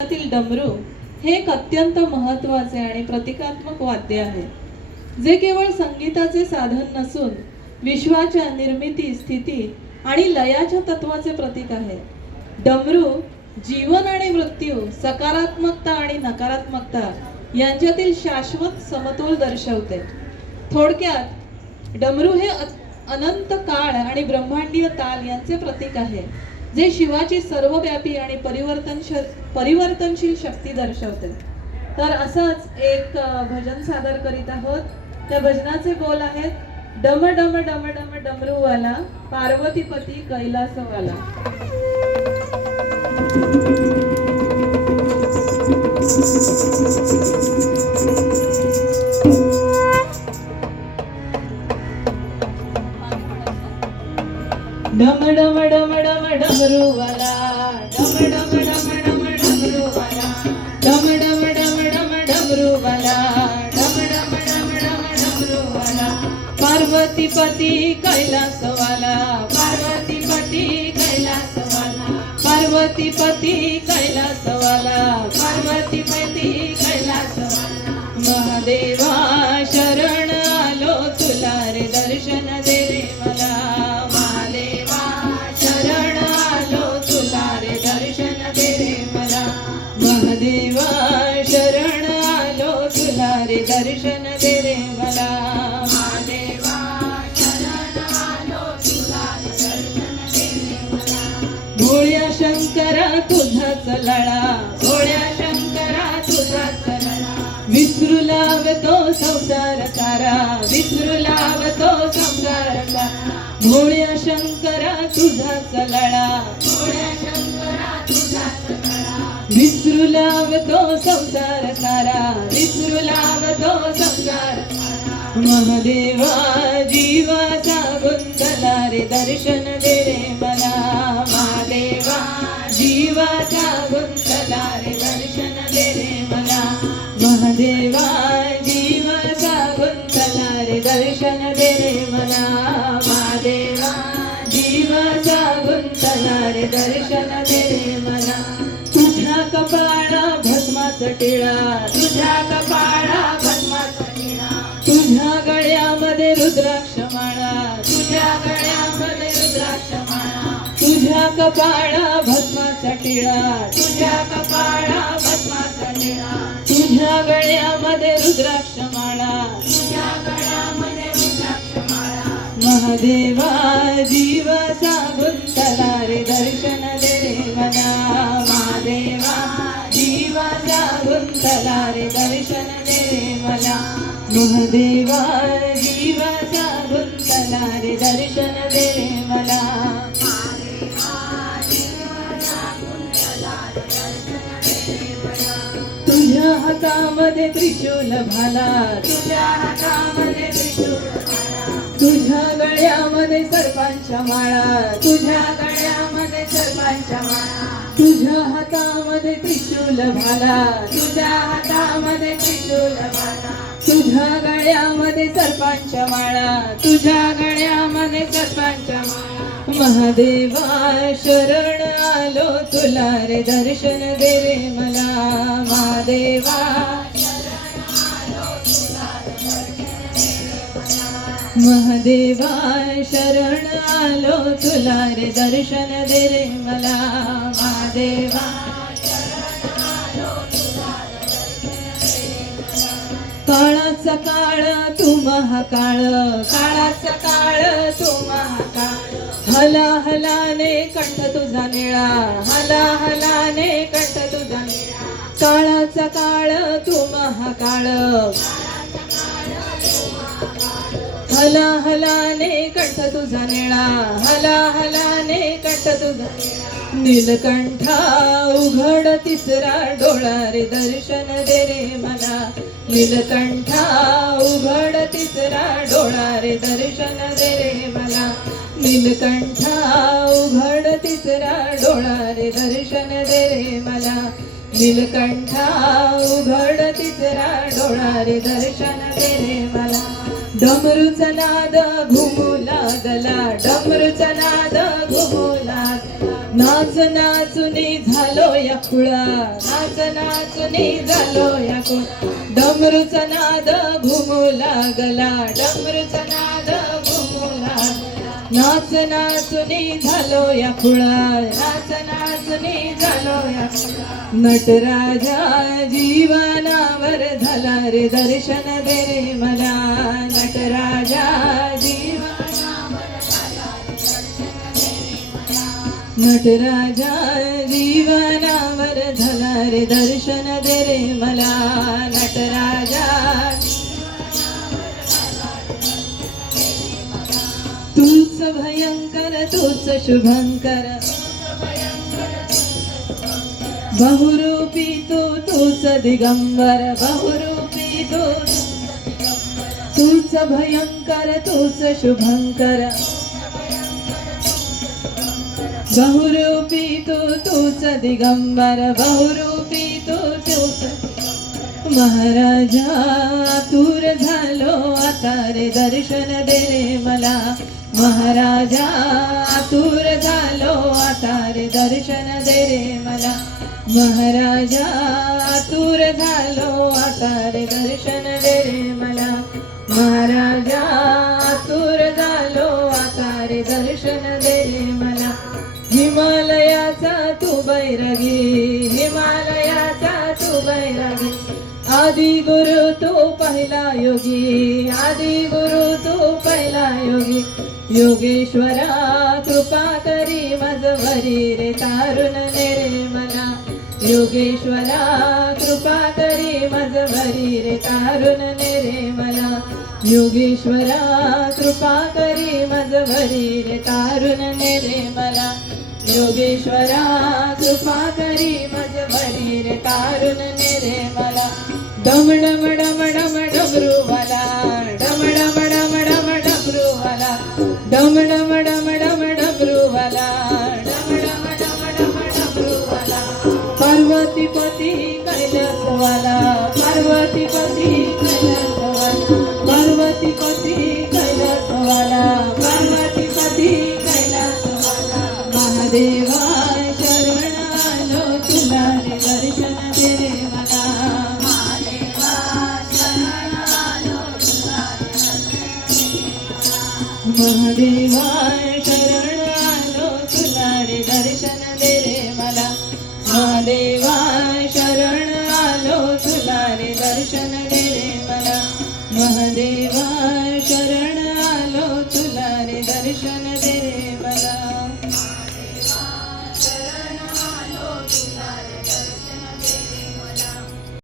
तील डमरू हे एक अत्यंत महत्त्वाचे आणि प्रतिकात्मक वाद्य आहे, जे केवळ संगीताचे साधन नसून विश्वाच्या निर्मिती, स्थिती आणि लयाच्या तत्वाचे प्रतीक आहे. डमरू जीवन आणि मृत्यू, सकारात्मकता आणि नकारात्मकता यांच्यातील शाश्वत समतोल दर्शवते. थोडक्यात डमरू हे अनंत काळ आणि ब्रह्मांडीय ताल यांचे प्रतीक आहे, जे शिवाची सर्वव्यापी आणि परिवर्तनशील शक्ती दर्शवते. तर असंच एक भजन सादर करीत आहोत. त्या भजनाचे बोल आहेत, डम डम डम डम डमरूवाला, पार्वतीपती कैलासवाला. डम डम डम डम डमरूवाला, डम डम डम डम डमरूवाला, डम डम डम डम डमरूवाला, डम डम डम डम डमरूवाला, पार्वतीपती कैलासवाला, पार्वतीपती कैलासवाला, पार्वतीपती कैलासवाला, पार्वतीपती कैलासवाला. महादेवा शरण आलो तुला रे, दर्शन दे रे मला. महादेवा शरण आलो तुला रे, दर्शन दे रे मला. महादेवा शरण आलो तुला रे, दर्शन दे रे मला. भोळ्या शंकरा तुझाच लळा, भोळ्या शंकरा तुझाच लळा, विसरू लागतो संसार सारा, विसरू लागतो संसार सारा. भोळ्या शंकरा तुझाच लळा, भोळ्या शंकरा तुझाच लळा, विसरू लागतो संसार सारा, विसरू लागतो संसार सारा. महादेवा जीवाचा गुंतला रे, दर्शन दे रे मला. महादेवा जीवाचा गुंतला रे, दर्शन दे रे मला. महादेवा जीवाचा गुंतला रे, दर्शन दे रे मला. महादेवा जीवाचा गुंतला रे, दर्शन दे रे मला. तुझ्या कपाळा भस्माचा टिळा, तुझ्या कपाळा भस्माचा टिळा, तुझ्या गळ्यामध्ये रुद्राक्ष माळा, तुझ्या गळ्यामध्ये रुद्राक्ष माळा, तुझ्या कपाळा भस्माचा टिळा, तुझ्या कपाळा भस्माचा टिळा, तुझ्या गळ्यामध्ये रुद्राक्ष माळा, तुझ्या गळ्यामध्ये रुद्राक्ष माळा. महादेवा जीवाचा गुंतला रे, दर्शन दे रे मला. महादेवा जीवाचा गुंतला रे, दर्शन दे रे मला. महादेवा जीवाचा गुंतला रे, दर्शन दे रे मला. तुझ्या हातामध्ये त्रिशूल भाला, तुझ्या हातामध्ये त्रिशूल भाला, तुझ्या गळ्यामध्ये सर्पांच्या माळा, तुझ्या गळ्यामध्ये सर्पांच्या माळा, तुझ्या हातामध्ये त्रिशूल भाला, तुझ्या हातामध्ये त्रिशूल भाला, तुझ्या गळ्यामध्ये सर्पांच्या माळा, तुझ्या गळ्यामध्ये सर्पांच्या माळा. महादेवा शरण आलो तुला रे, दर्शन दे रे मला. महादेवा महादेवा शरण आलो तुला रे, दर्शन दे रे मला. महादेवा काळाचा काळ तू महाकाळ, काळाचा काळ तू महाकाळ, हला हलाने कंठ तुझा निळा, हला हलाने कंठ तुझा निळा. काळाचा काळ तू महाकाळ, हला हलाने कंठ तुझा निळा, हला हलाने कंठ तुझा निळा. नीलकंठा उघड तिसरा डोळा रे, दर्शन दे रे मला. नीलकंठा उघड तिसरा डोळा रे, दर्शन दे रे मला. नीलकंठा उघड तिसरा डोळा रे, दर्शन दे रे मला. नीलकंठा उघड तिसरा डोळा रे, दर्शन दे रे मला. डमरूचा नाद घुमू लागला, डमरूचा नाद घुमू लागला, नाच नाचुनी झालो या खुळा, नाच नाचुनी झालो या खुळा. डमरूचा नाद घुमू लागला, डमरूचा नाद घुमू लागला. नाच नाचुनी झालो या खुळा, नाच नाचुनी झालो या खुळा. नटराजा जीवनावर झाला रे दर्शन दे रे मला, नटराजा नटराजा जीवनावर झाला रे दर्शन दे रे मला, नटराजा. तूच भयंकर तूच शुभंकर, बहुरूपी तूच दिगंबर, बहुरूपी तूच भयंकर तूच शुभंकर, बहुरूपी तूच दिगंबर, बहुरूपी तूच. महाराजा आतुर झालो आता रे दर्शन दे रे मला, महाराजा आतुर झालो आता रे दर्शन दे रे मला, महाराजा आतुर झालो आता रे दर्शन दे रे मला, महाराजा आतुर झालो आता रे दर्शन दे रे मला. हिमालयाचा तू बैरागी, हिमालयाचा तू बैरागी, आदि गुरु तू पहिला योगी, आदि गुरु तू पहिला योगी. योगेश्वरा कृपा करी मजवरी रे तारुण ने रे मला, योगेश्वरा कृपा करी मजवरी रे तारुण ने रे मला, योगेश्वरा कृपा करी मजवरी रे तारुण ने रे मला, योगेश्वरा कृपा करी मजवरी रे तारुण ने रे मला. डम डम डम डम डमरूवाला, डम डम डम डम डमरूवाला, डम डम डम डम डमरूवाला, डम डम डम डम डमरूवाला. पार्वतीपती कैलासवाला, पार्वतीपती कैलासवाला, पार्वती